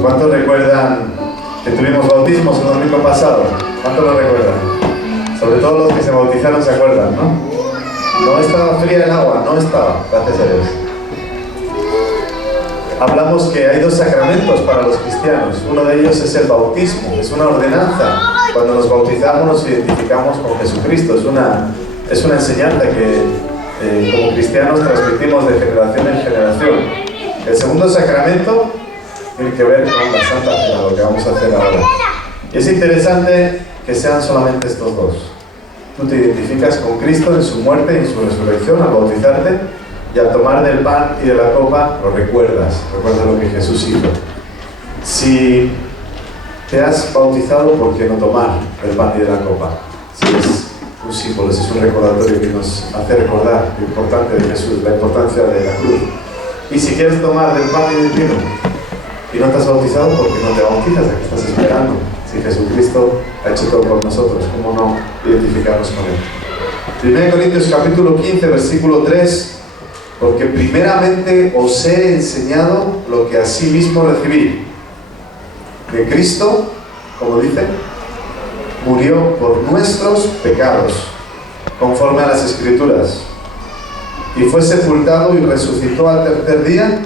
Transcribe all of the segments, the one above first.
¿Cuántos recuerdan que tuvimos bautismos el domingo pasado? ¿Cuántos lo recuerdan? Sobre todo los que se bautizaron se acuerdan, ¿no? No estaba fría el agua, no estaba, gracias a Dios. Hablamos que hay dos sacramentos para los cristianos. Uno de ellos es el bautismo, es una ordenanza. Cuando nos bautizamos nos identificamos con Jesucristo. Es una enseñanza que como cristianos transmitimos de generación en generación. El segundo sacramento tiene que ver con la Santa Cena, lo que vamos a hacer ahora. Y es interesante que sean solamente estos dos. Tú te identificas con Cristo en su muerte y en su resurrección al bautizarte, y al tomar del pan y de la copa lo recuerdas lo que Jesús hizo. Si te has bautizado, ¿por qué no tomar del pan y de la copa? Si es un símbolo, si es un recordatorio que nos hace recordar lo importante de Jesús, la importancia de la cruz. Y si quieres tomar del pan y del vino y no te has bautizado, ¿por qué no te bautizas? ¿A qué estás esperando? Si Jesucristo ha hecho todo por nosotros, ¿cómo no identificarnos con Él? 1 Corintios capítulo 15, versículo 3: porque primeramente os he enseñado lo que asimismo recibí, que Cristo, como dice, murió por nuestros pecados, conforme a las Escrituras, y fue sepultado y resucitó al tercer día,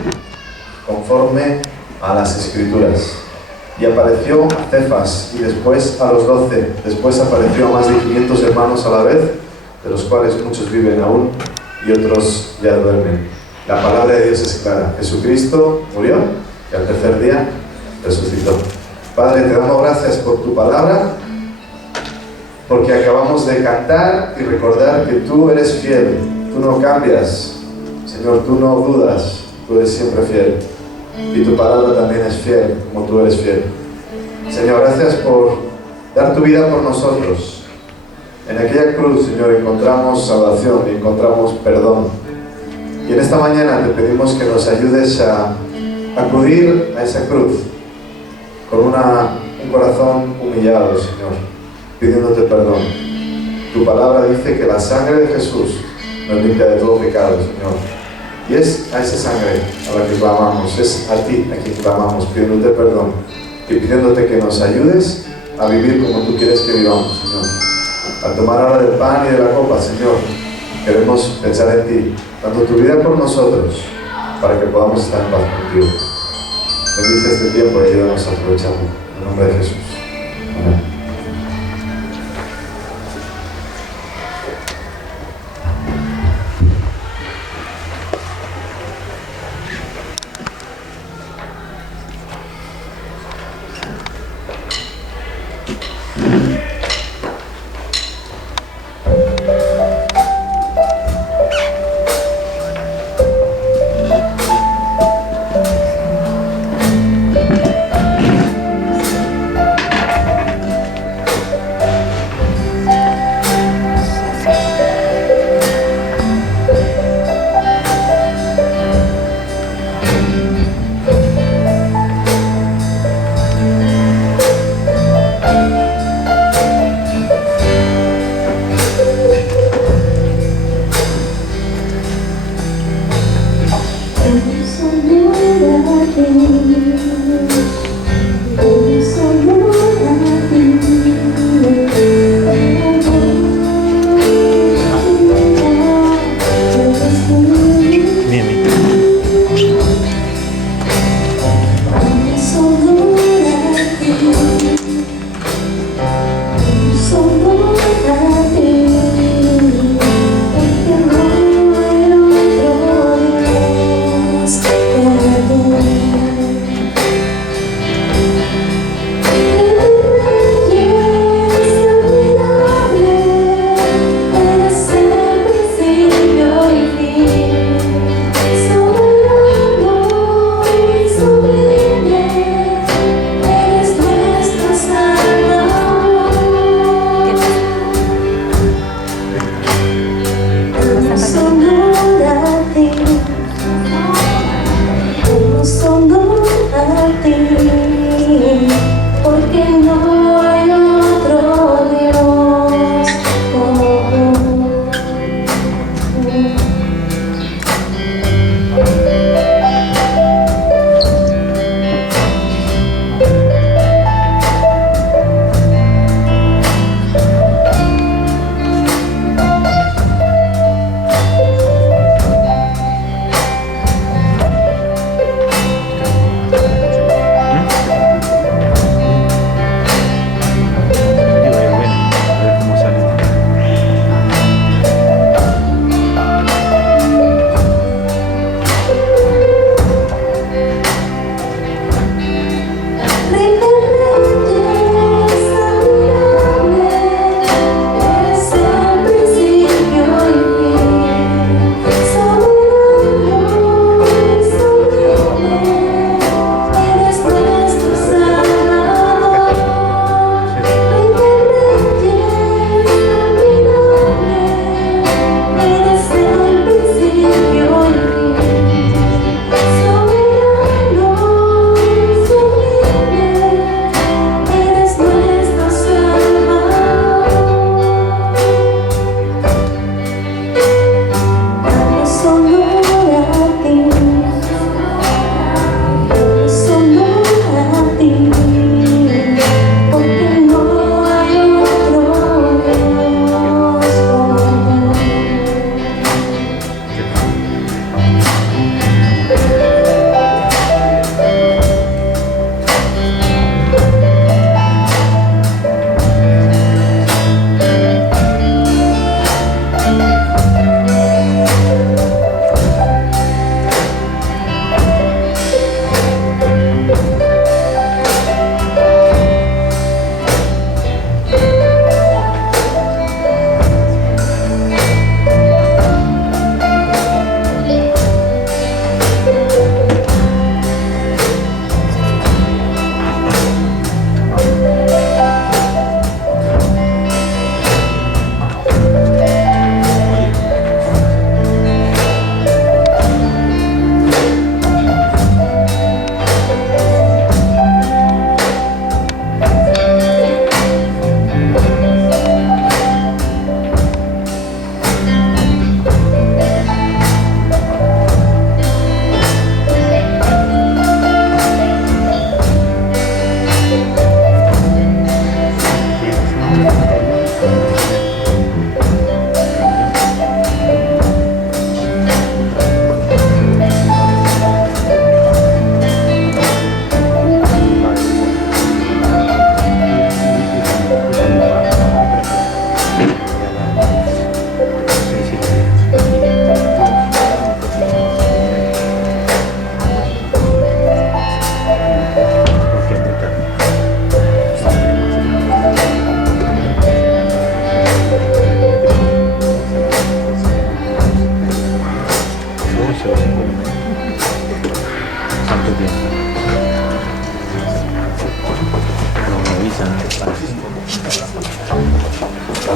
conforme a las Escrituras. Y apareció a Cefas, y después a los 12, después apareció a más de 500 hermanos a la vez, de los cuales muchos viven aún, y otros ya duermen. La palabra de Dios es clara. Jesucristo murió y al tercer día resucitó. Padre, te damos gracias por tu palabra, porque acabamos de cantar y recordar que tú eres fiel, tú no cambias, Señor, tú no dudas, tú eres siempre fiel, y tu palabra también es fiel, como tú eres fiel. Señor, gracias por dar tu vida por nosotros. En aquella cruz, Señor, encontramos salvación y encontramos perdón. Y en esta mañana te pedimos que nos ayudes a acudir a esa cruz con un corazón humillado, Señor, pidiéndote perdón. Tu palabra dice que la sangre de Jesús nos limpia de todo pecado, Señor. Y es a esa sangre a la que clamamos, es a ti a quien clamamos, pidiéndote perdón y pidiéndote que nos ayudes a vivir como tú quieres que vivamos, Señor. Al tomar ahora del pan y de la copa, Señor, queremos pensar en ti, dando tu vida por nosotros, para que podamos estar en paz contigo. Bendice este tiempo y ayúdanos a aprovecharlo. En el nombre de Jesús. Amén.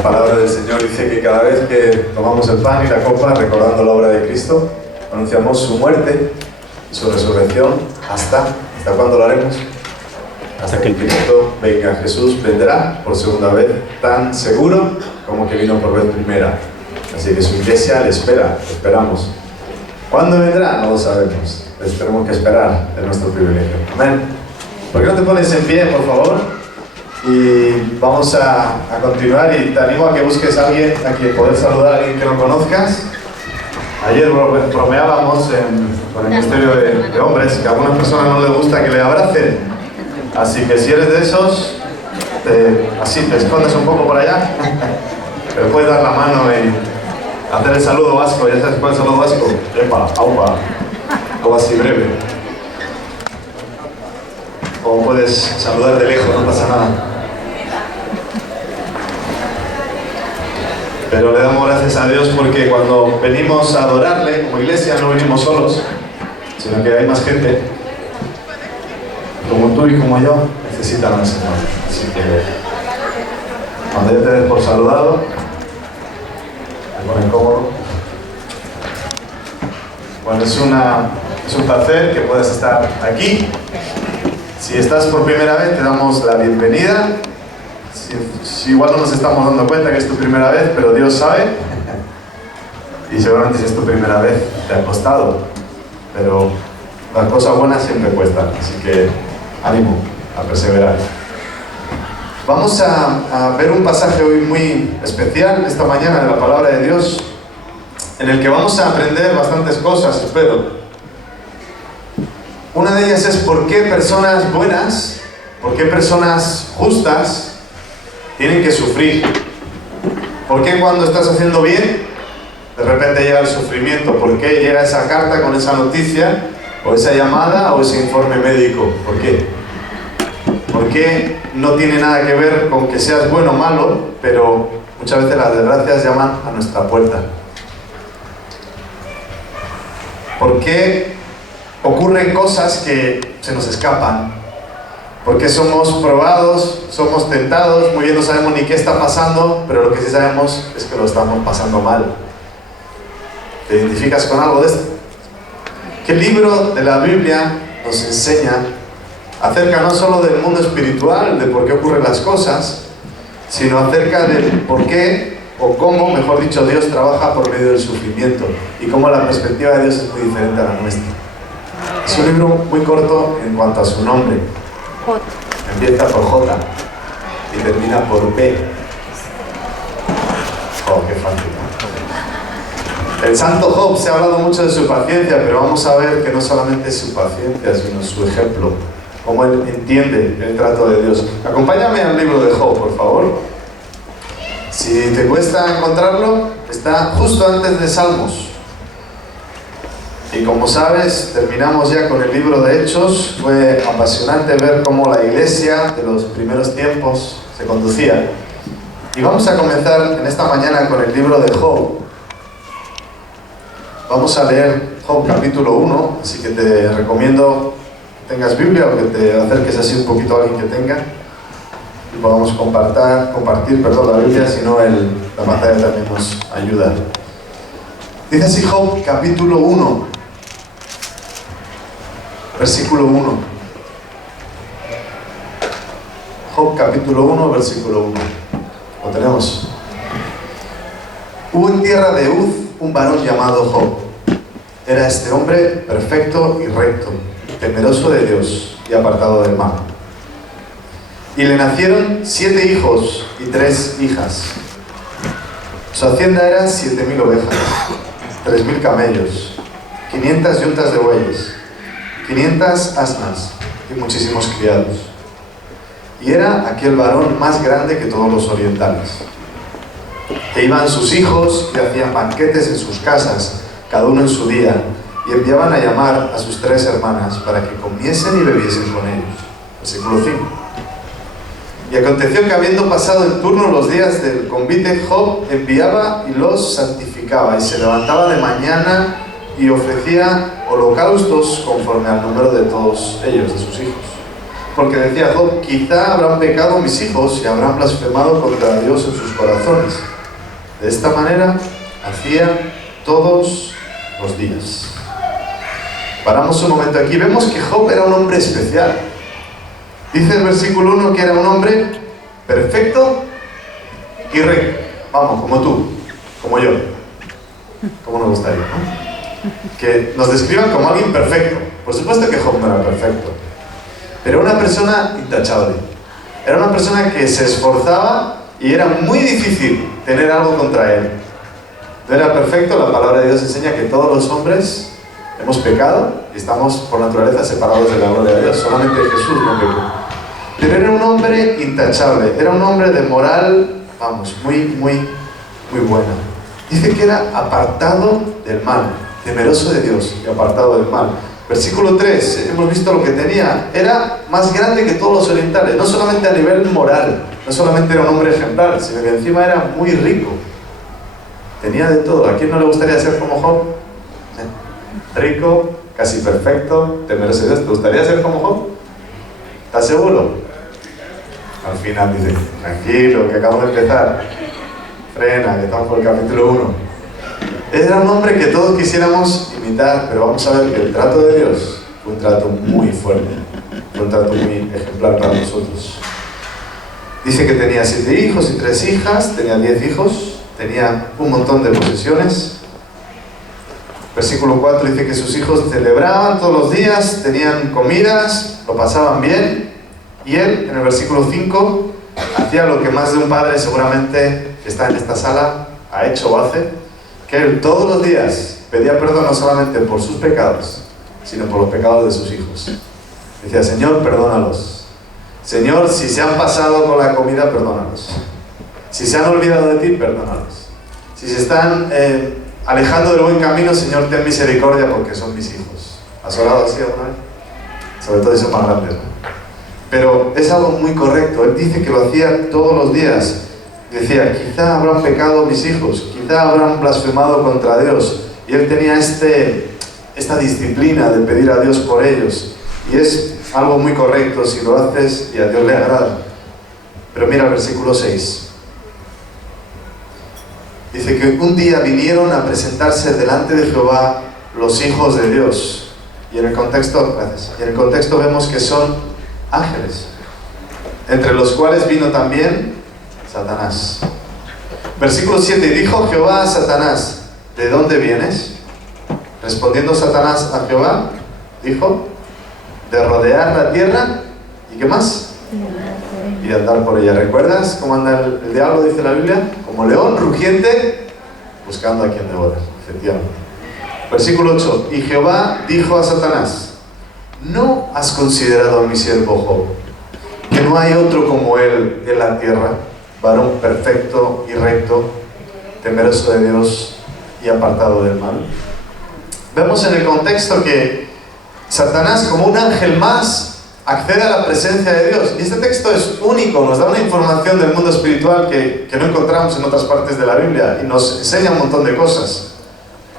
palabra del Señor dice que cada vez que tomamos el pan y la copa recordando la obra de Cristo, anunciamos su muerte y su resurrección ¿hasta cuándo lo haremos? Hasta que el Cristo venga. Jesús vendrá por segunda vez, tan seguro como que vino por vez primera. Así que su iglesia le espera, le esperamos. ¿Cuándo vendrá? No lo sabemos. Les tenemos que esperar, es nuestro privilegio. Amén. ¿Por qué no te pones en pie, por favor? Y vamos a continuar, y te animo a que busques a alguien a quien poder saludar, a alguien que no conozcas. Ayer bromeábamos con el ministerio de hombres que a algunas personas no les gusta que le abracen. Así que si eres de esos, así te escondes un poco por allá, pero puedes dar la mano y hacer el saludo vasco. ¿Ya sabes cuál es el saludo vasco? Epa, aupa, algo así breve. O puedes saludar de lejos, no pasa nada. Pero le damos gracias a Dios porque cuando venimos a adorarle como iglesia no venimos solos, sino que hay más gente como tú y como yo necesitan al Señor. Así que cuando ya te des por saludado, te pones cómodo. Bueno, es un placer que puedas estar aquí. Si estás por primera vez, te damos la bienvenida. Si igual no nos estamos dando cuenta que es tu primera vez, pero Dios sabe. Y seguramente si es tu primera vez, te ha costado. Pero las cosas buenas siempre cuestan. Así que ánimo a perseverar. Vamos a ver un pasaje hoy muy especial, esta mañana, de la palabra de Dios, en el que vamos a aprender bastantes cosas, espero. Una de ellas es por qué personas buenas, por qué personas justas tienen que sufrir. ¿Por qué cuando estás haciendo bien, de repente llega el sufrimiento? ¿Por qué llega esa carta con esa noticia, o esa llamada, o ese informe médico? ¿Por qué? ¿Por qué no tiene nada que ver con que seas bueno o malo, pero muchas veces las desgracias llaman a nuestra puerta? ¿Por qué ocurren cosas que se nos escapan? Porque somos probados, somos tentados, muy bien no sabemos ni qué está pasando, pero lo que sí sabemos es que lo estamos pasando mal. ¿Te identificas con algo de esto? ¿Qué libro de la Biblia nos enseña acerca no solo del mundo espiritual, de por qué ocurren las cosas, sino acerca del por qué, o cómo, mejor dicho, Dios trabaja por medio del sufrimiento, y cómo la perspectiva de Dios es muy diferente a la nuestra? Es un libro muy corto en cuanto a su nombre. Empieza por J y termina por B. Oh, qué fácil, ¿no? El santo Job, se ha hablado mucho de su paciencia, pero vamos a ver que no solamente es su paciencia, sino su ejemplo, cómo él entiende el trato de Dios. Acompáñame al libro de Job, por favor. Si te cuesta encontrarlo, está justo antes de Salmos. Y como sabes, terminamos ya con el libro de Hechos. Fue apasionante ver cómo la iglesia de los primeros tiempos se conducía. Y vamos a comenzar en esta mañana con el libro de Job. Vamos a leer Job capítulo 1, así que te recomiendo que tengas Biblia o que te acerques así un poquito a alguien que tenga y podamos compartir la Biblia, si no la pantalla también nos ayuda. Dice así Job capítulo 1. Versículo 1. Job capítulo 1, versículo 1. ¿Lo tenemos? Hubo en tierra de Uz un varón llamado Job. Era este hombre perfecto y recto, temeroso de Dios y apartado del mal. Y le nacieron 7 hijos y 3 hijas. Su hacienda era 7.000 ovejas, 3.000 camellos, 500 yuntas de bueyes, 500 asnas y muchísimos criados. Y era aquel varón más grande que todos los orientales. E iban sus hijos y hacían banquetes en sus casas, cada uno en su día, y enviaban a llamar a sus 3 hermanas para que comiesen y bebiesen con ellos. Versículo 5. Y aconteció que, habiendo pasado en turno los días del convite, Job enviaba y los santificaba, y se levantaba de mañana y ofrecía holocaustos conforme al número de todos ellos, de sus hijos. porque decía Job, quizá habrán pecado mis hijos y habrán blasfemado contra Dios en sus corazones. De esta manera hacían todos los días. Paramos un momento aquí. Vemos que Job era un hombre especial. Dice el versículo 1 que era un hombre perfecto y recto. Vamos, como tú, como yo. Como nos gustaría, ¿no? Que nos describan como alguien perfecto. Por supuesto que Job no era perfecto, pero era una persona intachable. Era una persona que se esforzaba y era muy difícil tener algo contra él. No era perfecto, la palabra de Dios enseña que todos los hombres hemos pecado y estamos por naturaleza separados de la gloria de Dios. Solamente Jesús no pecó. Pero era un hombre intachable, era un hombre de moral, vamos, muy buena. Dice que era apartado del mal, temeroso de Dios y apartado del mal. Versículo 3, hemos visto lo que tenía. Era más grande que todos los orientales, no solamente a nivel moral, no solamente era un hombre ejemplar, sino que encima era muy rico. Tenía de todo. ¿A quién no le gustaría ser como Job? Rico, casi perfecto, temeroso de Dios. ¿Te gustaría ser como Job? ¿Estás seguro? Al final dice, tranquilo, que acabamos de empezar. Frena, que estamos por el capítulo 1. Era un hombre que todos quisiéramos imitar, pero vamos a ver que el trato de Dios fue un trato muy fuerte, fue un trato muy ejemplar para nosotros. Dice que tenía 7 hijos y 3 hijas, tenía 10 hijos, tenía un montón de posesiones. Versículo 4 dice que sus hijos celebraban todos los días, tenían comidas, lo pasaban bien, y él, en el versículo 5, hacía lo que más de un padre seguramente que está en esta sala ha hecho o hace, que él todos los días pedía perdón no solamente por sus pecados, sino por los pecados de sus hijos. Decía, Señor, perdónalos. Señor, si se han pasado con la comida, perdónalos. Si se han olvidado de ti, perdónalos. Si se están alejando del buen camino, Señor, ten misericordia porque son mis hijos. ¿Has orado así alguna vez? Sobre todo esos más grandes, ¿no? Pero es algo muy correcto. Él dice que lo hacía todos los días. Decía, quizá habrán pecado mis hijos, quizá habrán blasfemado contra Dios. Y él tenía esta disciplina de pedir a Dios por ellos. Y es algo muy correcto si lo haces y a Dios le agrada. Pero mira el versículo 6. Dice que un día vinieron a presentarse delante de Jehová los hijos de Dios. Y en el contexto, vemos que son ángeles, entre los cuales vino también Satanás. Versículo 7, dijo Jehová a Satanás, ¿de dónde vienes? Respondiendo Satanás a Jehová, dijo, de rodear la tierra, ¿y qué más? Y de andar por ella. ¿Recuerdas cómo anda el diablo, dice la Biblia? Como león rugiente, buscando a quien devorar, efectivamente. Versículo 8, y Jehová dijo a Satanás, ¿no has considerado a mi siervo Job, que no hay otro como él en la tierra, varón perfecto y recto, temeroso de Dios y apartado del mal? Vemos en el contexto que Satanás, como un ángel más, accede a la presencia de Dios. Y este texto es único, nos da una información del mundo espiritual que no encontramos en otras partes de la Biblia y nos enseña un montón de cosas.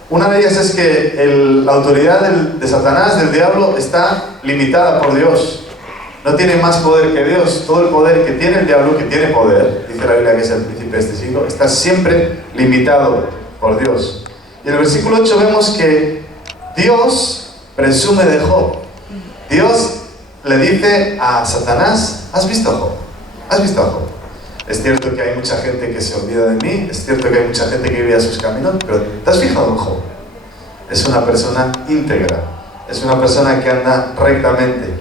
Una de ellas es que la autoridad de Satanás, del diablo, está limitada por Dios. No tiene más poder que Dios. Todo el poder que tiene el diablo, que tiene poder, dice la Biblia que es el príncipe de este siglo, está siempre limitado por Dios. Y en el versículo 8 vemos que Dios presume de Job. Dios le dice a Satanás, ¿has visto a Job? ¿Has visto a Job? Es cierto que hay mucha gente que se olvida de mí, es cierto que hay mucha gente que vive a sus caminos, pero ¿te has fijado en Job? Es una persona íntegra, es una persona que anda rectamente.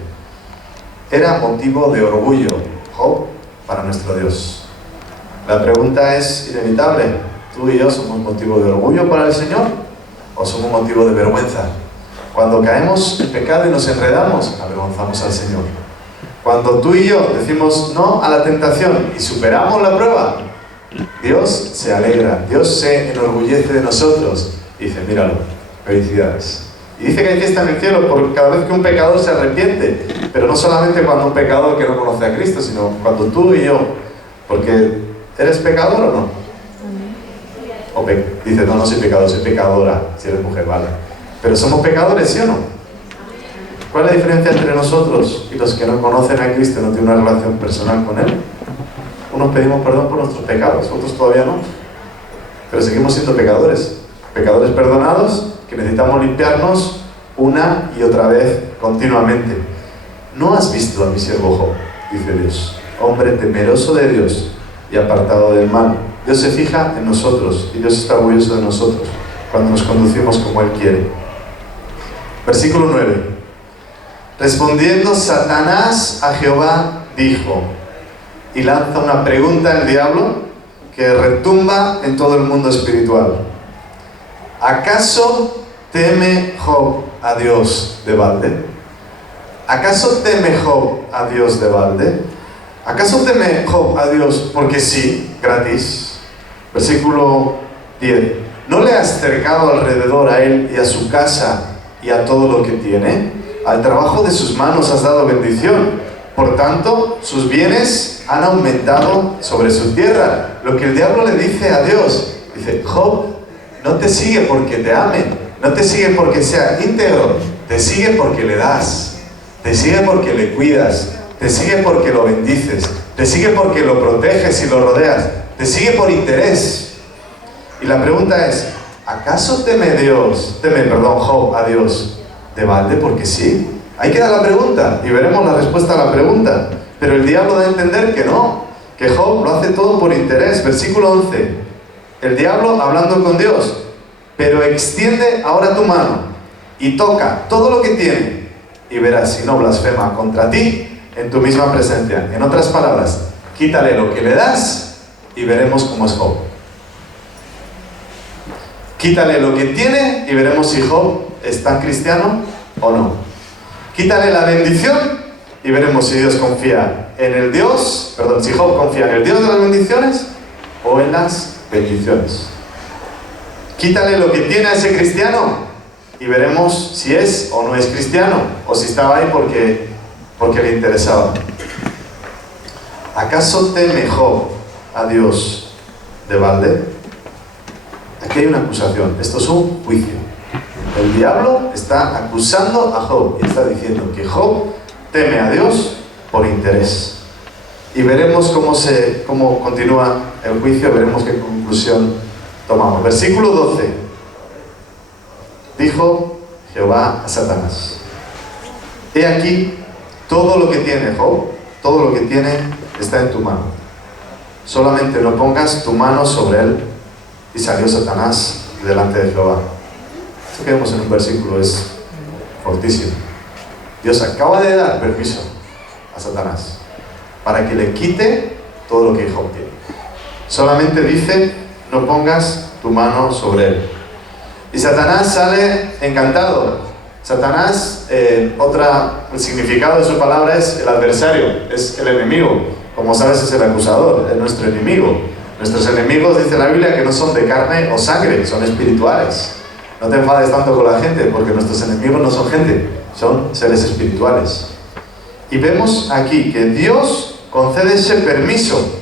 Era motivo de orgullo Job para nuestro Dios. La pregunta es inevitable, ¿tú y yo somos motivo de orgullo para el Señor o somos motivo de vergüenza? Cuando caemos en pecado y nos enredamos, avergonzamos al Señor. Cuando tú y yo decimos no a la tentación y superamos la prueba, Dios se alegra, Dios se enorgullece de nosotros y dice, míralo, felicidades. Y dice que hay fiesta en el cielo por cada vez que un pecador se arrepiente, pero no solamente cuando un pecador que no conoce a Cristo, sino cuando tú y yo, porque ¿eres pecador o no? Dice, no soy pecador, soy pecadora, si eres mujer, vale. Pero somos pecadores, ¿sí o no? ¿Cuál es la diferencia entre nosotros y los que no conocen a Cristo y no tienen una relación personal con Él? Unos pedimos perdón por nuestros pecados, otros todavía no. Pero seguimos siendo pecadores. Pecadores perdonados que necesitamos limpiarnos una y otra vez continuamente. ¿No has visto a mi siervo Job?, dice Dios, hombre temeroso de Dios y apartado del mal. Dios se fija en nosotros y Dios está orgulloso de nosotros cuando nos conducimos como Él quiere. Versículo 9. Respondiendo Satanás a Jehová dijo, y lanza una pregunta al diablo que retumba en todo el mundo espiritual. ¿Acaso teme Job a Dios de balde? ¿Acaso teme Job a Dios de balde? ¿Acaso teme Job a Dios porque sí, gratis? Versículo 10. ¿No le has cercado alrededor a él y a su casa y a todo lo que tiene? Al trabajo de sus manos has dado bendición. Por tanto, sus bienes han aumentado sobre su tierra. Lo que el diablo le dice a Dios, dice, Job no te sigue porque te ame, no te sigue porque sea íntegro, te sigue porque le das, te sigue porque le cuidas, te sigue porque lo bendices, te sigue porque lo proteges y lo rodeas, te sigue por interés. Y la pregunta es, ¿acaso teme Job a Dios de balde? Porque sí. Ahí queda la pregunta y veremos la respuesta a la pregunta. Pero el diablo da a entender que no, que Job lo hace todo por interés. Versículo 11. El diablo hablando con Dios, pero extiende ahora tu mano y toca todo lo que tiene y verás si no blasfema contra ti en tu misma presencia. En otras palabras, quítale lo que le das y veremos cómo es Job. Quítale lo que tiene y veremos si Job está cristiano o no. Quítale la bendición y veremos si Dios confía en el Dios, si Job confía en el Dios de las bendiciones o en las bendiciones. Quítale lo que tiene a ese cristiano y veremos si es o no es cristiano, o si estaba ahí porque le interesaba. ¿Acaso teme Job a Dios de balde? Aquí hay una acusación, esto es un juicio. El diablo está acusando a Job y está diciendo que Job teme a Dios por interés. Y veremos cómo continúa el juicio, veremos qué conclusión tomamos. Versículo 12. Dijo Jehová a Satanás: he aquí, todo lo que tiene Job, todo lo que tiene está en tu mano. Solamente no pongas tu mano sobre él. Y salió Satanás delante de Jehová. Esto que vemos en un versículo es fortísimo. Dios acaba de dar permiso a Satanás para que le quite todo lo que Job tiene. Solamente dice, no pongas tu mano sobre él. Y Satanás sale encantado. Satanás, el significado de su palabra es el adversario, es el enemigo. Como sabes, es el acusador, es nuestro enemigo. Nuestros enemigos, dice la Biblia, que no son de carne o sangre, son espirituales. No te enfades tanto con la gente, porque nuestros enemigos no son gente, son seres espirituales. Y vemos aquí que Dios concede ese permiso.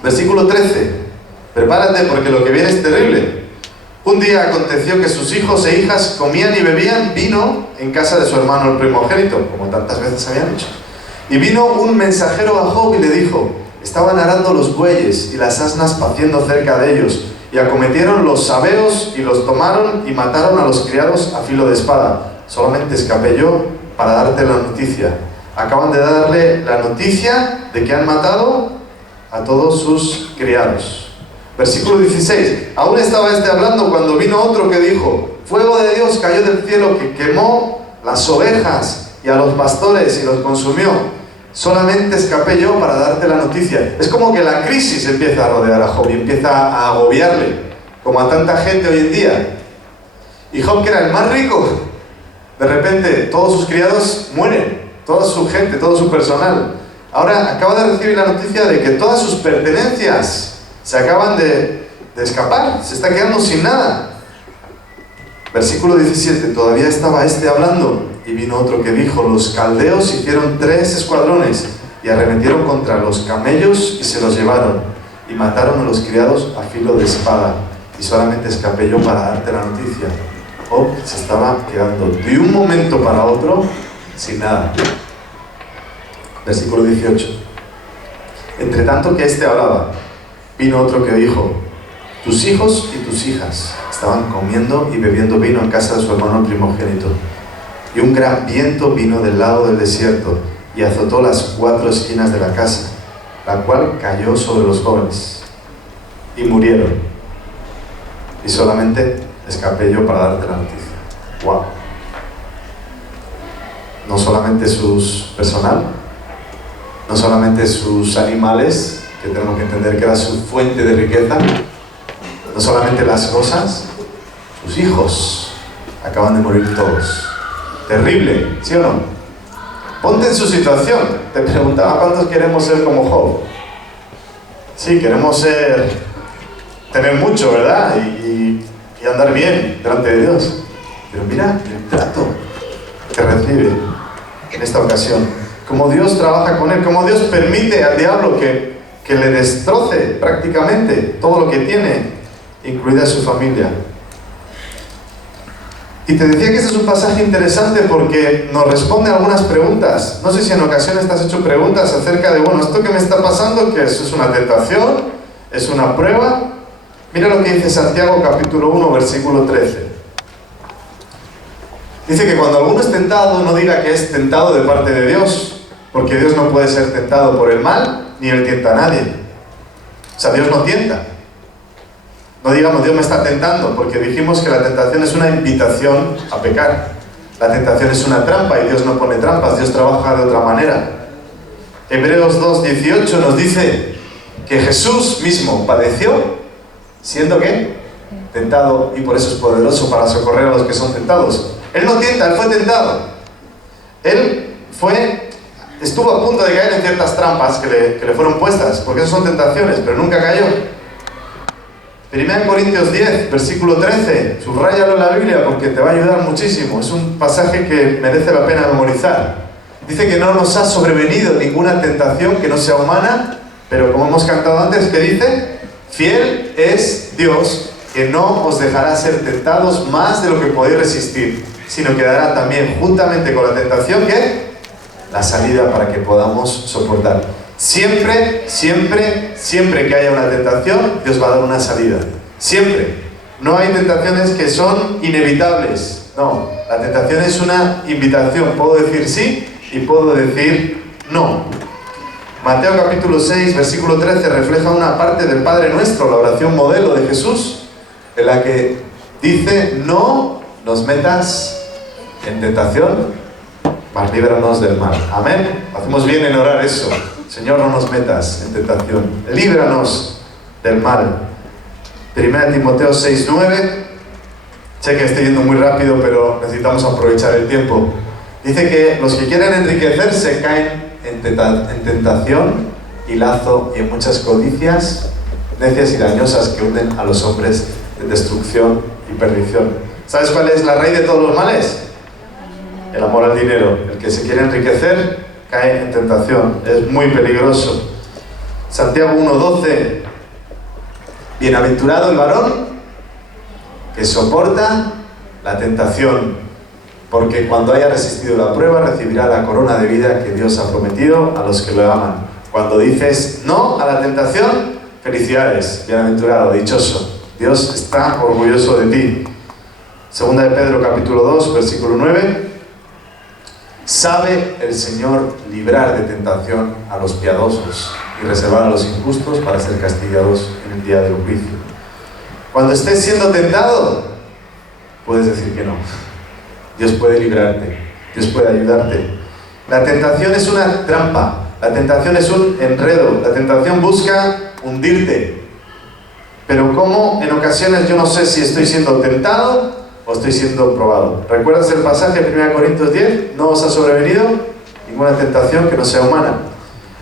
Versículo 13. Prepárate porque lo que viene es terrible. Un día aconteció que sus hijos e hijas comían y bebían vino en casa de su hermano el primogénito, como tantas veces habían hecho. Y vino un mensajero a Job y le dijo: estaban arando los bueyes y las asnas paciendo cerca de ellos, y acometieron los sabeos y los tomaron y mataron a los criados a filo de espada. Solamente escapé yo para darte la noticia. Acaban de darle la noticia de que han matado a todos sus criados. Versículo 16. Aún estaba este hablando cuando vino otro que dijo: fuego de Dios cayó del cielo que quemó las ovejas y a los pastores y los consumió. Solamente escapé yo para darte la noticia. Es como que la crisis empieza a rodear a Job y empieza a agobiarle, como a tanta gente hoy en día. Y Job, que era el más rico, de repente todos sus criados mueren, toda su gente, todo su personal. Ahora acaba de recibir la noticia de que todas sus pertenencias se acaban de escapar, se está quedando sin nada. Versículo 17. Todavía estaba este hablando y vino otro que dijo: los caldeos hicieron 3 escuadrones y arremetieron contra los camellos y se los llevaron y mataron a los criados a filo de espada, y solamente escapé yo para darte la noticia. Job se estaba quedando de un momento para otro sin nada. Versículo 18. Entre tanto que éste hablaba, vino otro que dijo: tus hijos y tus hijas estaban comiendo y bebiendo vino en casa de su hermano primogénito. Y un gran viento vino del lado del desierto y azotó las 4 esquinas de la casa, la cual cayó sobre los jóvenes y murieron. Y solamente escapé yo para darte la noticia. ¡Wow! No solamente su personal, no solamente sus animales, que tenemos que entender que era su fuente de riqueza, no solamente las cosas, sus hijos acaban de morir todos. Terrible, ¿sí o no? Ponte en su situación. Te preguntaba cuántos queremos ser como Job. Sí, queremos tener mucho, ¿verdad? Y andar bien delante de Dios. Pero mira el trato que recibe en esta ocasión. Como Dios trabaja con él, como Dios permite al diablo que le destroce prácticamente todo lo que tiene, incluida su familia. Y te decía que este es un pasaje interesante porque nos responde a algunas preguntas. No sé si en ocasiones te has hecho preguntas acerca de, bueno, ¿esto que me está pasando? ¿Que es una tentación? ¿Es una prueba? Mira lo que dice Santiago capítulo 1, versículo 13. Dice que cuando alguno es tentado, no diga que es tentado de parte de Dios, porque Dios no puede ser tentado por el mal, ni él tienta a nadie. O sea, Dios no tienta. No digamos, Dios me está tentando, porque dijimos que la tentación es una invitación a pecar. La tentación es una trampa y Dios no pone trampas, Dios trabaja de otra manera. Hebreos 2:18 nos dice que Jesús mismo padeció, siendo ¿qué? Tentado, y por eso es poderoso para socorrer a los que son tentados. Él no tienta, Él fue tentado. Él estuvo a punto de caer en ciertas trampas que le fueron puestas, porque esas son tentaciones, pero nunca cayó. 1 Corintios 10, versículo 13, subráyalo en la Biblia porque te va a ayudar muchísimo. Es un pasaje que merece la pena memorizar. Dice que no nos ha sobrevenido ninguna tentación que no sea humana, pero como hemos cantado antes, ¿qué dice? Fiel es Dios, que no os dejará ser tentados más de lo que podéis resistir, sino que dará también, juntamente con la tentación, ¿qué? La salida para que podamos soportar. Siempre, siempre, siempre que haya una tentación, Dios va a dar una salida. Siempre. No hay tentaciones que son inevitables. No, la tentación es una invitación. Puedo decir sí y puedo decir no. Mateo capítulo 6, versículo 13 refleja una parte del Padre Nuestro, la oración modelo de Jesús, en la que dice: no nos metas en tentación, mas líbranos del mal. Amén. Hacemos bien en orar eso. Señor, no nos metas en tentación, líbranos del mal. 1 Timoteo 6:9. Sé que estoy yendo muy rápido, pero necesitamos aprovechar el tiempo. Dice que los que quieren enriquecerse caen en tentación y lazo y en muchas codicias necias y dañosas que hunden a los hombres en destrucción y perdición. ¿Sabes cuál es la raíz de todos los males? El amor al dinero. El que se quiere enriquecer cae en tentación. Es muy peligroso. Santiago 1:12. Bienaventurado el varón que soporta la tentación, porque cuando haya resistido la prueba recibirá la corona de vida que Dios ha prometido a los que lo aman. Cuando dices no a la tentación, felicidades, bienaventurado, dichoso. Dios está orgulloso de ti. Segunda de Pedro capítulo 2, versículo 9. Sabe el Señor librar de tentación a los piadosos y reservar a los injustos para ser castigados en el día del juicio. Cuando estés siendo tentado, puedes decir que no. Dios puede librarte, Dios puede ayudarte. La tentación es una trampa, la tentación es un enredo, la tentación busca hundirte. Pero como en ocasiones yo no sé si estoy siendo tentado o estoy siendo probado. ¿Recuerdas el pasaje de 1 Corintios 10? No os ha sobrevenido ninguna tentación que no sea humana.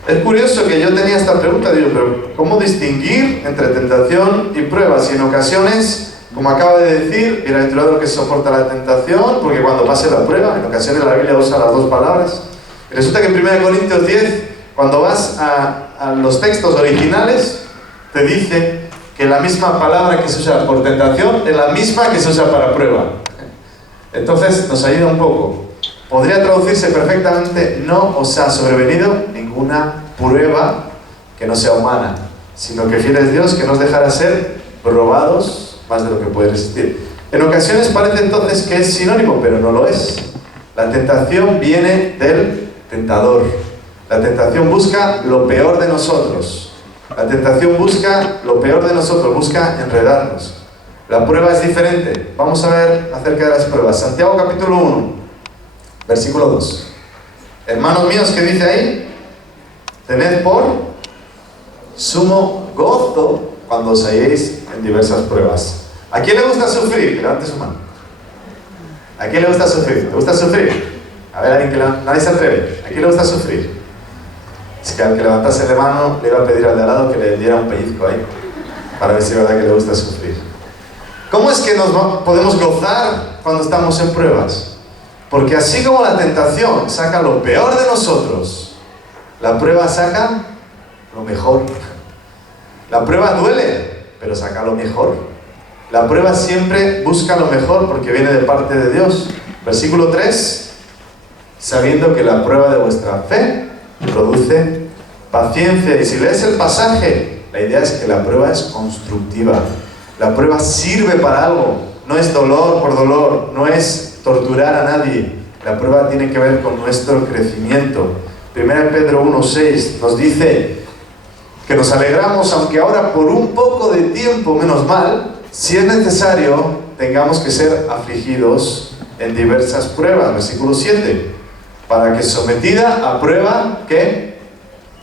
Es curioso que yo tenía esta pregunta, digo, pero ¿cómo distinguir entre tentación y pruebas? Y en ocasiones, como acaba de decir, bienaventurado el que soporta la tentación, porque cuando pase la prueba, en ocasiones la Biblia usa las dos palabras. Y resulta que en 1 Corintios 10, cuando vas a los textos originales, te dice que la misma palabra que se usa por tentación es la misma que se usa para prueba. Entonces nos ayuda un poco. podría traducirse perfectamente: no os ha sobrevenido ninguna prueba que no sea humana, sino que fiel es Dios que nos dejará ser probados más de lo que puede resistir. En ocasiones parece entonces que es sinónimo, pero no lo es. La tentación viene del tentador. La tentación busca lo peor de nosotros. La tentación busca lo peor de nosotros, busca enredarnos. La prueba es diferente. Vamos a ver acerca de las pruebas. Santiago capítulo 1, versículo 2. Hermanos míos, ¿qué dice ahí? Tened por sumo gozo cuando os halléis en diversas pruebas. ¿A quién le gusta sufrir? Que levante su mano. ¿A quién le gusta sufrir? ¿Te gusta sufrir? A ver, alguien que nadie se atreve. ¿A quién le gusta sufrir? Es que al que levantase la mano le iba a pedir al de al lado que le diera un pellizco ahí, para ver si es verdad que le gusta sufrir. ¿Cómo es que podemos gozar cuando estamos en pruebas? Porque así como la tentación saca lo peor de nosotros, la prueba saca lo mejor. La prueba duele, pero saca lo mejor. La prueba siempre busca lo mejor porque viene de parte de Dios. Versículo 3: sabiendo que la prueba de vuestra fe produce paciencia. Y si lees el pasaje, la idea es que la prueba es constructiva. La prueba sirve para algo. No es dolor por dolor, no es torturar a nadie. La prueba tiene que ver con nuestro crecimiento. 1 Pedro 1:6 nos dice que nos alegramos, aunque ahora por un poco de tiempo, menos mal, si es necesario, tengamos que ser afligidos en diversas pruebas. Versículo 7: para que sometida a prueba, ¿qué?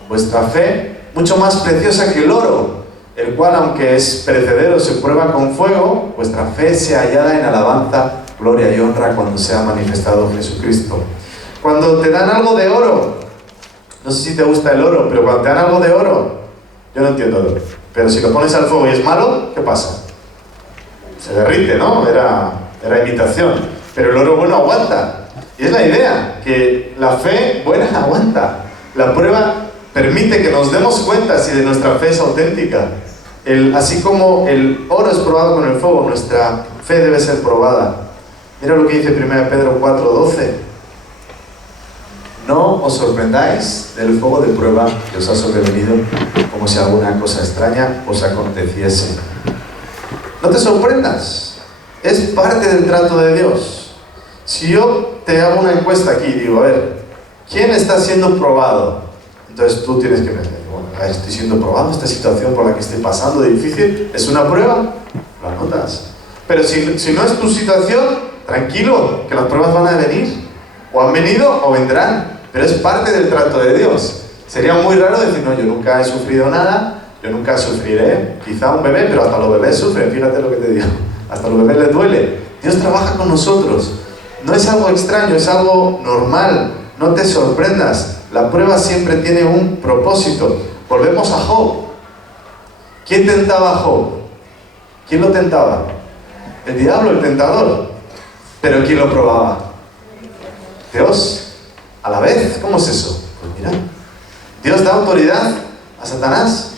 Vuestra fe, mucho más preciosa que el oro, el cual, aunque es perecedero, se prueba con fuego, vuestra fe sea hallada en alabanza, gloria y honra cuando sea manifestado Jesucristo. Cuando te dan algo de oro, no sé si te gusta el oro, pero cuando te dan algo de oro, yo no entiendo el oro, pero si lo pones al fuego y es malo, ¿qué pasa? Se derrite, ¿no? Era imitación, pero el oro bueno aguanta. Y es la idea, que la fe buena aguanta. La prueba permite que nos demos cuenta si de nuestra fe es auténtica. Así como el oro es probado con el fuego, nuestra fe debe ser probada. Mira lo que dice 1 Pedro 4:12. No os sorprendáis del fuego de prueba que os ha sobrevenido, como si alguna cosa extraña os aconteciese. No te sorprendas, es parte del trato de Dios. Si yo te hago una encuesta aquí y digo, a ver, ¿quién está siendo probado? Entonces tú tienes que pensar, bueno, a ver, estoy siendo probado, esta situación por la que estoy pasando difícil, ¿es una prueba? Lo anotas. Pero si no es tu situación, tranquilo, que las pruebas van a venir, o han venido o vendrán, pero es parte del trato de Dios. Sería muy raro decir, no, yo nunca he sufrido nada, yo nunca sufriré, quizá un bebé, pero hasta los bebés sufren, fíjate lo que te digo, hasta los bebés les duele. Dios trabaja con nosotros. No es algo extraño, es algo normal. No te sorprendas. La prueba siempre tiene un propósito. Volvemos a Job. ¿Quién tentaba a Job? ¿Quién lo tentaba? El diablo, el tentador. ¿Pero quién lo probaba? Dios. A la vez. ¿Cómo es eso? Pues mira, Dios da autoridad a Satanás.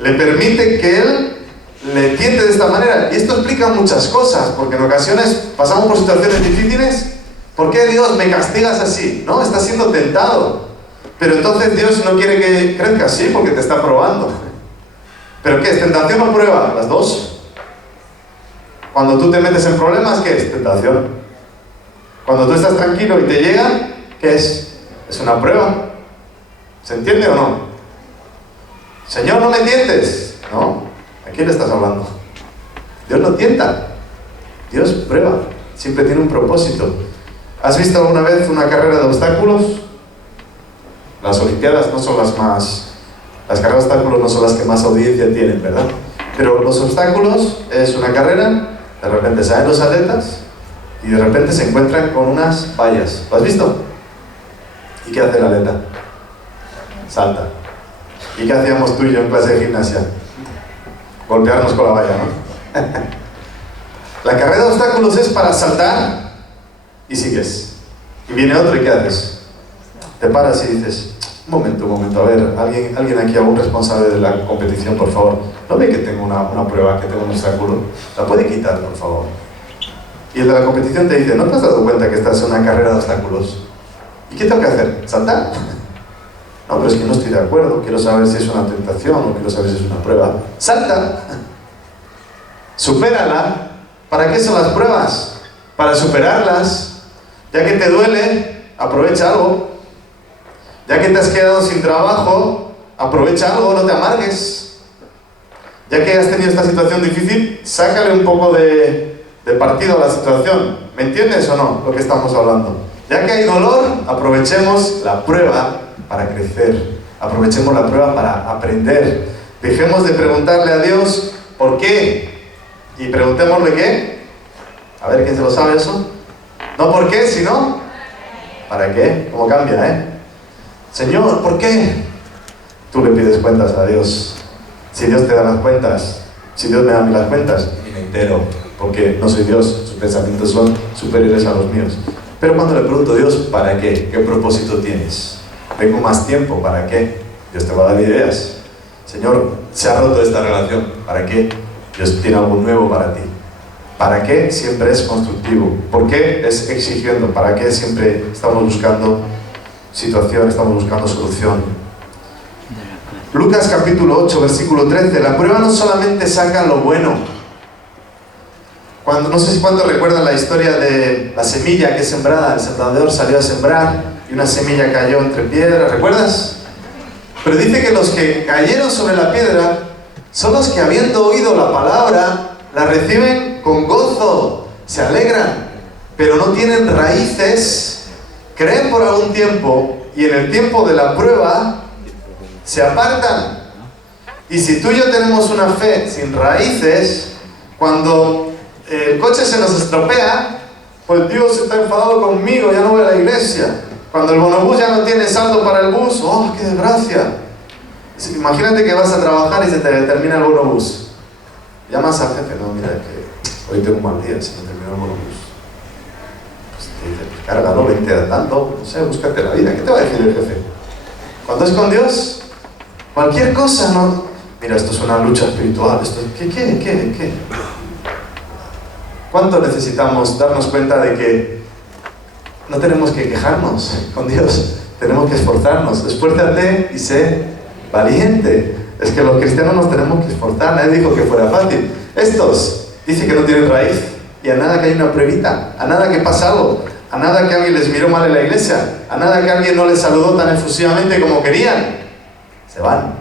Le permite que él le tiente de esta manera. Y esto explica muchas cosas, porque en ocasiones pasamos por situaciones difíciles. ¿Por qué Dios me castigas así? No, estás siendo tentado. Pero entonces Dios no quiere que crezcas, sí, porque te está probando. ¿Pero qué es? ¿Tentación o prueba? Las dos. Cuando tú te metes en problemas, ¿qué es? Tentación. Cuando tú estás tranquilo y te llega, ¿qué es? Es una prueba. ¿Se entiende o no? Señor, no me tientes. No. ¿A quién le estás hablando? Dios no tienta. Dios prueba. Siempre tiene un propósito. ¿Has visto alguna vez una carrera de obstáculos? Las Olimpiadas no son las más... Las carreras de obstáculos no son las que más audiencia tienen, ¿verdad? Pero los obstáculos es una carrera, de repente salen los atletas y de repente se encuentran con unas vallas. ¿Lo has visto? ¿Y qué hace el atleta? Salta. ¿Y qué hacíamos tú y yo en clase de gimnasia? Golpearnos con la valla, ¿no? La carrera de obstáculos es para saltar y sigues. Y viene otro y ¿qué haces? Te paras y dices, un momento, a ver, alguien aquí, algún responsable de la competición, por favor, ¿no ve que tengo una prueba, que tengo un obstáculo? ¿La puede quitar, por favor? Y el de la competición te dice, ¿no te has dado cuenta que estás en una carrera de obstáculos? ¿Y qué tengo que hacer? ¿Saltar? No, pero es que no estoy de acuerdo, quiero saber si es una tentación o quiero saber si es una prueba. ¡Salta! Supérala. ¿Para qué son las pruebas? Para superarlas. Ya que te duele, aprovecha algo. Ya que te has quedado sin trabajo, aprovecha algo, no te amargues. Ya que has tenido esta situación difícil, sácale un poco de partido a la situación. ¿Me entiendes o no lo que estamos hablando? Ya que hay dolor, aprovechemos la prueba para crecer. Aprovechemos la prueba para aprender. Dejemos de preguntarle a Dios ¿por qué? Y preguntémosle ¿qué? A ver, ¿quién se lo sabe eso? No ¿por qué? Sino ¿para qué? ¿Cómo cambia, Señor, ¿por qué? Tú le pides cuentas a Dios. Si Dios te da las cuentas, si Dios me da a mí las cuentas, y me entero, porque no soy Dios, sus pensamientos son superiores a los míos. Pero cuando le pregunto a Dios, ¿para qué? ¿Qué propósito tienes? Tengo más tiempo, ¿para qué? Dios te va a dar ideas. Señor, se ha roto esta relación, ¿para qué? Dios tiene algo nuevo para ti. ¿Para qué? Siempre es constructivo. ¿Por qué? Es exigiendo. ¿Para qué? Siempre estamos buscando situación, estamos buscando solución. Lucas capítulo 8, versículo 13. La prueba no solamente saca lo bueno. No sé si cuántos recuerdan la historia de la semilla que es sembrada. El sembrador salió a sembrar y una semilla cayó entre piedras. ¿Recuerdas? Pero dice que los que cayeron sobre la piedra son los que, habiendo oído la palabra, la reciben con gozo, se alegran, pero no tienen raíces, creen por algún tiempo y en el tiempo de la prueba se apartan. Y si tú y yo tenemos una fe sin raíces, cuando el coche se nos estropea, pues Dios está enfadado conmigo, ya no voy a la iglesia. Cuando el bonobús ya no tiene saldo para el bus, ¡oh, qué desgracia! Imagínate que vas a trabajar y se te termina el bonobús. Llamas al jefe, no, mira, que hoy tengo un mal día, se me terminó el bonobús. Pues te dice, pues cárgalo, vente andando, no sé, búscate la vida. ¿Qué te va a decir el jefe? Cuando es con Dios, cualquier cosa, ¿no? Mira, esto es una lucha espiritual, ¿qué? ¿Cuánto necesitamos darnos cuenta de que no tenemos que quejarnos con Dios? Tenemos que esforzarnos. Esfuérzate y sé valiente. Es que los cristianos nos tenemos que esforzar. Nadie dijo que fuera fácil. Estos dice que no tienen raíz. Y a nada que hay una pruebita, a nada que pasa algo, a nada que alguien les miró mal en la iglesia, a nada que alguien no les saludó tan efusivamente como querían, se van.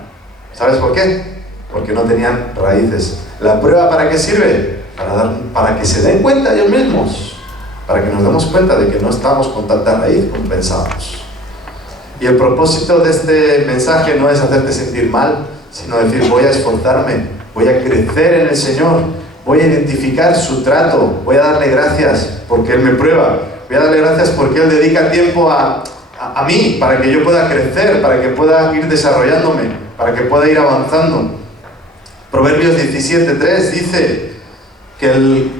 ¿Sabes por qué? Porque no tenían raíces. ¿La prueba para qué sirve? Para que se den cuenta ellos mismos, para que nos demos cuenta de que no estamos con tanta raíz como pensábamos. Y el propósito de este mensaje no es hacerte sentir mal, sino decir, voy a esforzarme, voy a crecer en el Señor, voy a identificar su trato, voy a darle gracias porque Él me prueba, voy a darle gracias porque Él dedica tiempo a mí, para que yo pueda crecer, para que pueda ir desarrollándome, para que pueda ir avanzando. Proverbios 17:3 dice que el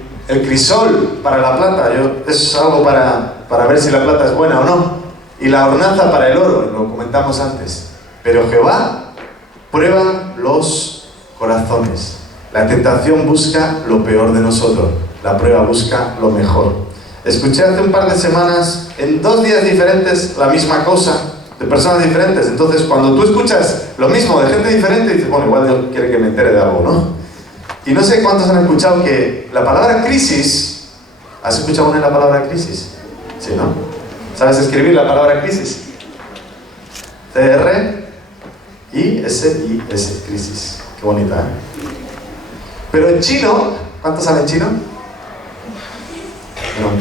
crisol para la plata, es algo para ver si la plata es buena o no, y la hornaza para el oro, lo comentamos antes. Pero Jehová prueba los corazones. La tentación busca lo peor de nosotros, la prueba busca lo mejor. Escuché hace un par de semanas, en 2 días diferentes, la misma cosa, de personas diferentes. Entonces, cuando tú escuchas lo mismo de gente diferente, dices, bueno, igual Dios quiere que me entere de algo, ¿no? Y no sé cuántos han escuchado que la palabra crisis, ¿has escuchado una de la palabra crisis? Sí, ¿no? ¿Sabes escribir la palabra crisis? C-R-I-S-I-S, crisis. Qué bonita, ¿eh? Pero en chino, ¿cuántos saben chino?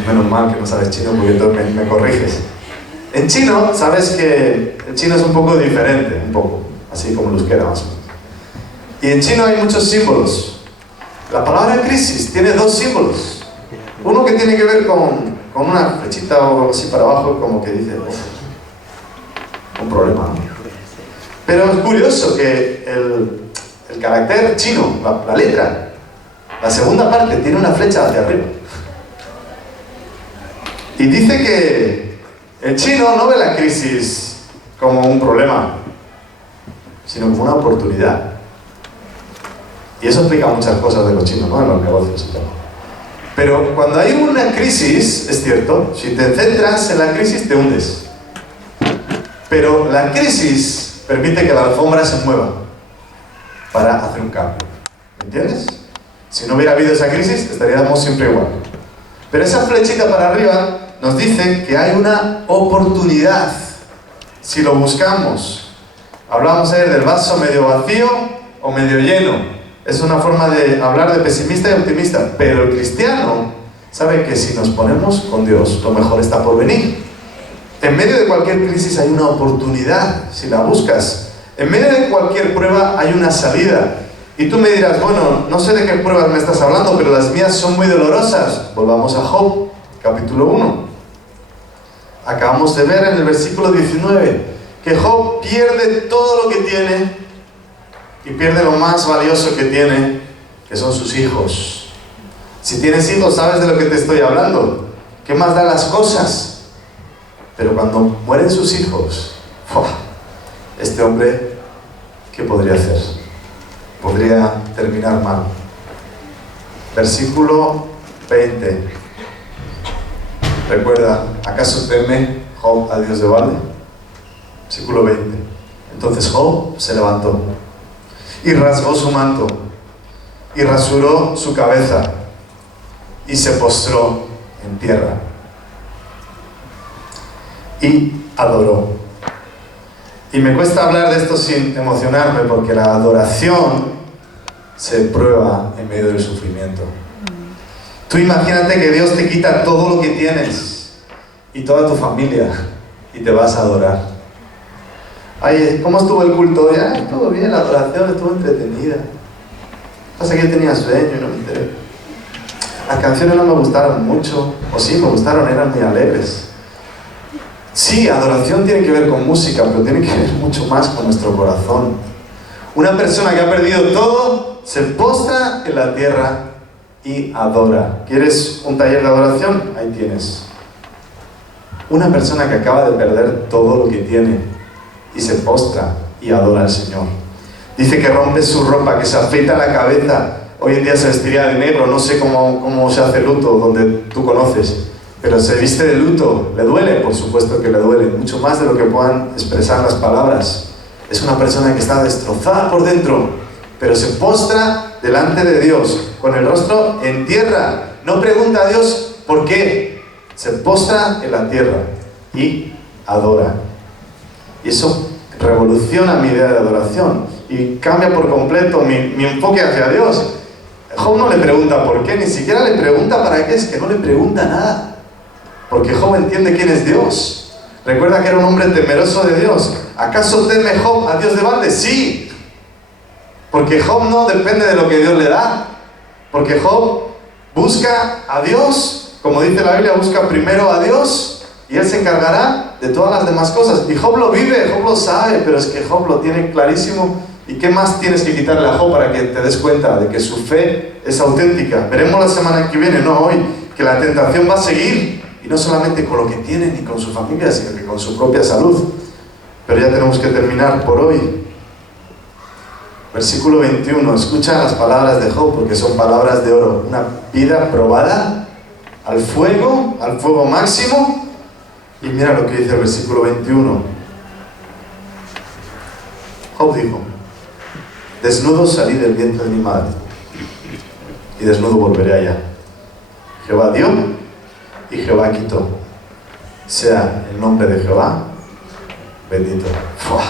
Menos mal que no sabes chino porque entonces me corriges. En chino, sabes que el chino es un poco diferente, un poco, así como el euskera más o menos. Y en chino hay muchos símbolos. La palabra crisis tiene 2 símbolos. Uno que tiene que ver con una flechita o algo así para abajo, como que dice, un problema, ¿no? Pero es curioso que el carácter chino, la letra, la segunda parte tiene una flecha hacia arriba. Y dice que el chino no ve la crisis como un problema, sino como una oportunidad. Y eso explica muchas cosas de los chinos, ¿no? En los negocios y todo. Pero cuando hay una crisis, es cierto, si te centras en la crisis te hundes. Pero la crisis permite que la alfombra se mueva para hacer un cambio. ¿Entiendes? Si no hubiera habido esa crisis, estaríamos siempre igual. Pero esa flechita para arriba nos dice que hay una oportunidad si lo buscamos. Hablamos ayer del vaso medio vacío o medio lleno. Es una forma de hablar de pesimista y optimista, pero el cristiano sabe que si nos ponemos con Dios, lo mejor está por venir. En medio de cualquier crisis hay una oportunidad, si la buscas. En medio de cualquier prueba hay una salida. Y tú me dirás, bueno, no sé de qué pruebas me estás hablando, pero las mías son muy dolorosas. Volvamos a Job, capítulo 1. Acabamos de ver en el versículo 19 que Job pierde todo lo que tiene y pierde lo más valioso que tiene, que son sus hijos. Si tienes hijos, sabes de lo que te estoy hablando. ¿Qué más dan las cosas? Pero cuando mueren sus hijos, ¡fua! Este hombre, ¿qué podría hacer? Podría terminar mal. Versículo 20. Recuerda, ¿acaso teme Job a Dios de balde? Versículo 20. Entonces Job se levantó y rasgó su manto y rasuró su cabeza y se postró en tierra y adoró. Y me cuesta hablar de esto sin emocionarme, porque la adoración se prueba en medio del sufrimiento. Tú imagínate que Dios te quita todo lo que tienes y toda tu familia y te vas a adorar. Ay, ¿cómo estuvo el culto? Ya, estuvo bien, la adoración estuvo entretenida. Pasa que yo tenía sueño y no me enteré. Las canciones no me gustaron mucho, o sí me gustaron, eran muy alegres. Sí, adoración tiene que ver con música, pero tiene que ver mucho más con nuestro corazón. Una persona que ha perdido todo se postra en la tierra y adora. ¿Quieres un taller de adoración? Ahí tienes. Una persona que acaba de perder todo lo que tiene y se postra y adora al Señor. Dice que rompe su ropa, que se afeita la cabeza. Hoy en día se vestiría de negro, no sé cómo se hace luto, donde tú conoces. Pero se viste de luto. ¿Le duele? Por supuesto que le duele, mucho más de lo que puedan expresar las palabras. Es una persona que está destrozada por dentro, pero se postra delante de Dios, con el rostro en tierra. No pregunta a Dios por qué. Se postra en la tierra y adora. Y eso revoluciona mi idea de adoración y cambia por completo mi enfoque hacia Dios. Job no le pregunta por qué, ni siquiera le pregunta para qué, es que no le pregunta nada. Porque Job entiende quién es Dios. Recuerda que era un hombre temeroso de Dios. ¿Acaso teme Job a Dios de balde? Sí. Porque Job no depende de lo que Dios le da. Porque Job busca a Dios. Como dice la Biblia, busca primero a Dios y Él se encargará de todas las demás cosas. Y Job lo vive, Job lo sabe, pero es que Job lo tiene clarísimo. ¿Y qué más tienes que quitarle a Job para que te des cuenta de que su fe es auténtica? Veremos la semana que viene, no hoy, que la tentación va a seguir. Y no solamente con lo que tiene ni con su familia, sino que con su propia salud. Pero ya tenemos que terminar por hoy. Versículo 21. Escucha las palabras de Job, porque son palabras de oro. Una vida probada al fuego máximo. Y mira lo que dice el versículo 21. Job dijo: desnudo salí del vientre de mi madre, y desnudo volveré allá. Jehová dio y Jehová quitó. Sea el nombre de Jehová bendito. ¡Fua!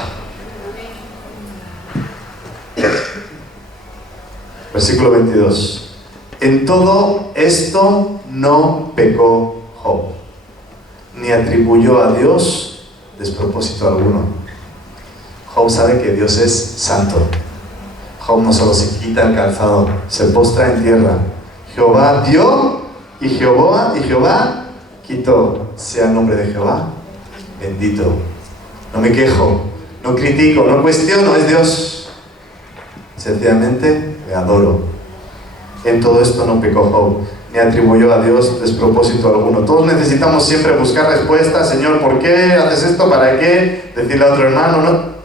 Versículo 22. En todo esto no pecó Job, ni atribuyó a Dios despropósito alguno. Job sabe que Dios es santo. Job no solo se quita el calzado, se postra en tierra. Jehová dio y Jehová quitó. Sea el nombre de Jehová bendito. No me quejo, no critico, no cuestiono, es Dios. Sencillamente le adoro. En todo esto no pecó Job, ni atribuyó a Dios despropósito alguno. Todos necesitamos siempre buscar respuestas. Señor, ¿por qué haces esto? ¿Para qué? Decirle a otro hermano, ¿no?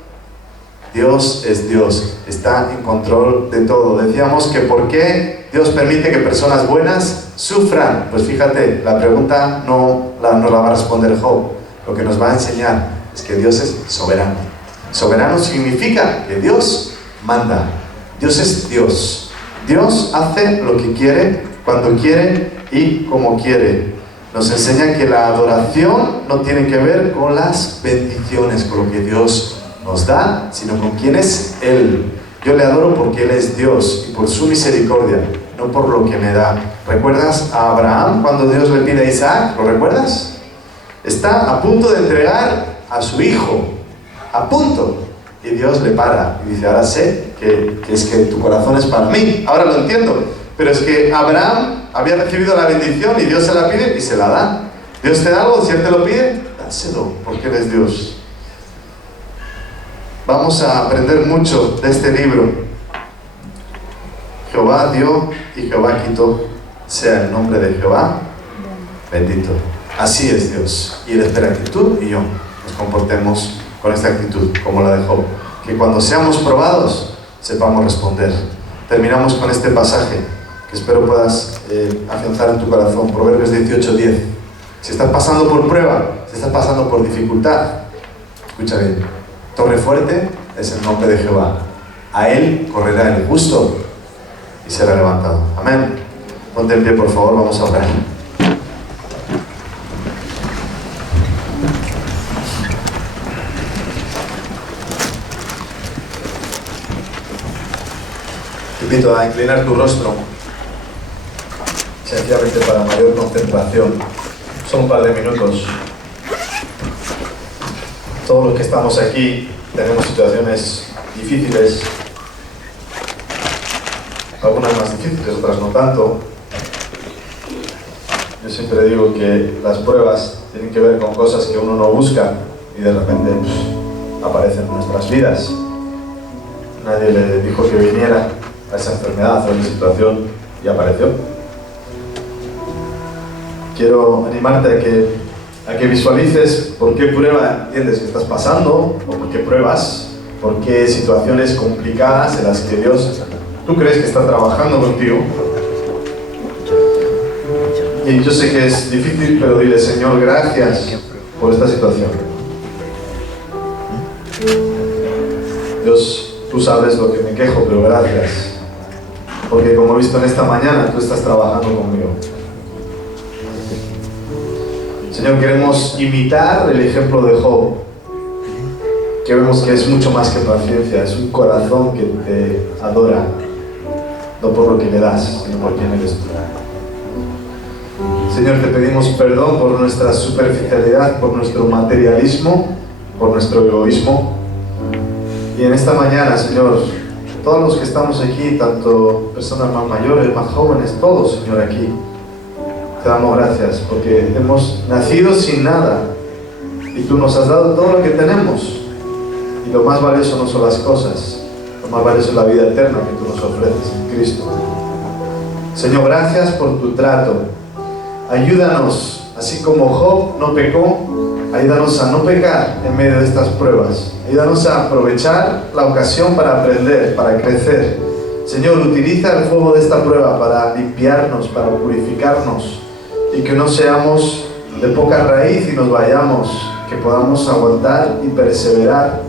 Dios es Dios, está en control de todo. Decíamos que ¿por qué Dios permite que personas buenas sufran? Pues fíjate, la pregunta no la va a responder Job. Lo que nos va a enseñar es que Dios es soberano. Soberano significa que Dios manda. Dios es Dios. Dios hace lo que quiere, cuando quiere y como quiere. Nos enseña que la adoración no tiene que ver con las bendiciones, con lo que Dios nos da, sino con quién es Él. Yo le adoro porque Él es Dios y por su misericordia, no por lo que me da. ¿Recuerdas a Abraham cuando Dios le pide a Isaac? ¿Lo recuerdas? Está a punto de entregar a su hijo, a punto. Y Dios le para y dice, ahora sé que es que tu corazón es para mí. Ahora lo entiendo. Pero es que Abraham había recibido la bendición y Dios se la pide y se la da. Dios te da algo, si Él te lo pide, dáselo, porque Él es Dios. Vamos a aprender mucho de este libro. Jehová dio y Jehová quitó. Sea el nombre de Jehová bendito. Así es Dios. Y Él espera que tú y yo nos comportemos con esta actitud, como la de Job. Que cuando seamos probados, sepamos responder. Terminamos con este pasaje que espero puedas afianzar en tu corazón. Proverbios 18:10. Si estás pasando por prueba, si estás pasando por dificultad, escucha bien. Torre fuerte es el nombre de Jehová. A Él correrá el justo y será levantado. Amén. Ponte en pie, por favor, vamos a orar. Te invito a inclinar tu rostro, sencillamente para mayor concentración. Son un par de minutos. Todos los que estamos aquí tenemos situaciones difíciles, algunas más difíciles, otras no tanto. Yo siempre digo que las pruebas tienen que ver con cosas que uno no busca y de repente aparecen en nuestras vidas. Nadie le dijo que viniera a esa enfermedad o a esa situación y apareció. Quiero animarte a que visualices por qué prueba entiendes que estás pasando, o por qué pruebas, por qué situaciones complicadas en las que Dios, tú crees que está trabajando contigo. Y yo sé que es difícil, pero dile, Señor, gracias por esta situación. Dios, tú sabes lo que me quejo, pero gracias. Porque como he visto en esta mañana, tú estás trabajando conmigo. Señor, queremos imitar el ejemplo de Job, que vemos que es mucho más que paciencia, es un corazón que te adora, no por lo que le das, sino por quién eres tú. Señor, te pedimos perdón por nuestra superficialidad, por nuestro materialismo, por nuestro egoísmo. Y en esta mañana, Señor, todos los que estamos aquí, tanto personas más mayores, más jóvenes, todos, Señor, aquí, te damos gracias porque hemos nacido sin nada y tú nos has dado todo lo que tenemos. Y lo más valioso no son las cosas, lo más valioso es la vida eterna que tú nos ofreces en Cristo. Señor, gracias por tu trato. Ayúdanos, así como Job no pecó, ayúdanos a no pecar en medio de estas pruebas. Ayúdanos a aprovechar la ocasión para aprender, para crecer. Señor, utiliza el fuego de esta prueba para limpiarnos, para purificarnos, y que no seamos de poca raíz y nos vayamos, que podamos aguantar y perseverar.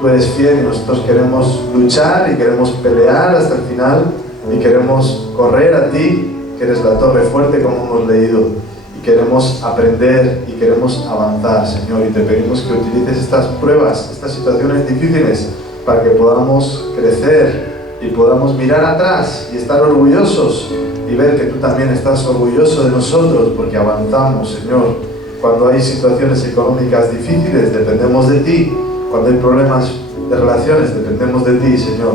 Tú eres fiel y nosotros queremos luchar y queremos pelear hasta el final y queremos correr a ti, que eres la torre fuerte como hemos leído, y queremos aprender y queremos avanzar, Señor, y te pedimos que utilices estas pruebas, estas situaciones difíciles para que podamos crecer y podamos mirar atrás y estar orgullosos y ver que tú también estás orgulloso de nosotros porque avanzamos, Señor. Cuando hay situaciones económicas difíciles, dependemos de ti. Cuando hay problemas de relaciones, dependemos de ti, Señor.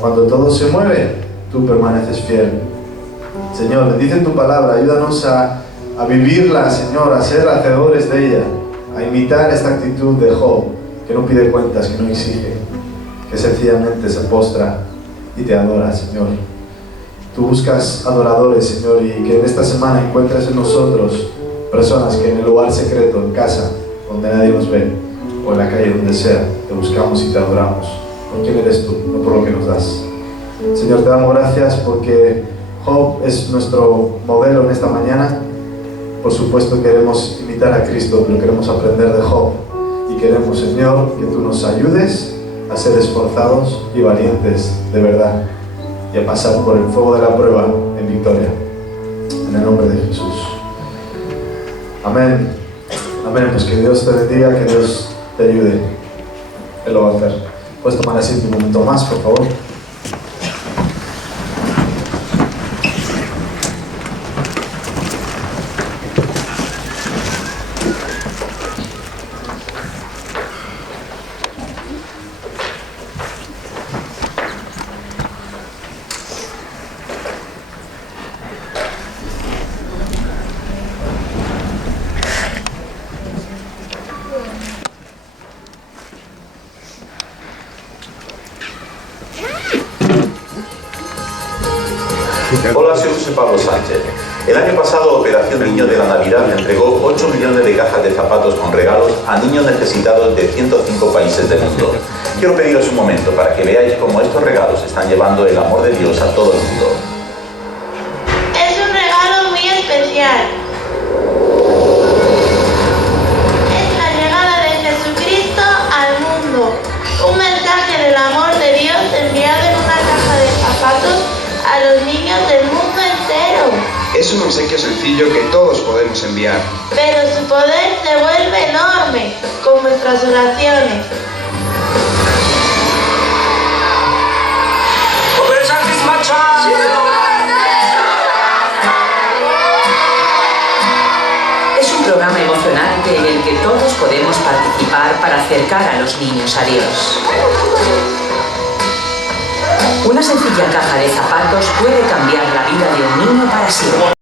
Cuando todo se mueve, tú permaneces fiel. Señor, bendice tu palabra, ayúdanos a vivirla, Señor, a ser hacedores de ella, a imitar esta actitud de Job, que no pide cuentas, que no exige, que sencillamente se postra y te adora, Señor. Tú buscas adoradores, Señor, y que en esta semana encuentres en nosotros personas que en el lugar secreto, en casa, donde nadie nos ve, o en la calle, donde sea, te buscamos y te adoramos. ¿Por quién eres tú? No por lo que nos das. Señor, te damos gracias porque Job es nuestro modelo en esta mañana. Por supuesto queremos imitar a Cristo, pero queremos aprender de Job. Y queremos, Señor, que tú nos ayudes a ser esforzados y valientes de verdad y a pasar por el fuego de la prueba en victoria. En el nombre de Jesús. Amén. Amén. Pues que Dios te bendiga, que Dios te ayude. Él lo va a hacer. ¿Puedes tomar así un momento más, por favor? Hola, soy José Pablo Sánchez. El año pasado, Operación Niño de la Navidad entregó 8 millones de cajas de zapatos con regalos a niños necesitados de 105 países del mundo. Quiero pediros un momento para que veáis cómo estos regalos están llevando el amor de Dios a todo el mundo. Es un regalo muy especial. Es la llegada de Jesucristo al mundo. Un mensaje del amor de Dios enviado en una caja de zapatos a los niños del mundo entero. Es un obsequio sencillo que todos podemos enviar. Pero su poder se vuelve enorme con nuestras oraciones. Es un programa emocionante en el que todos podemos participar para acercar a los niños a Dios. Una sencilla caja de zapatos puede cambiar la vida de un niño para siempre.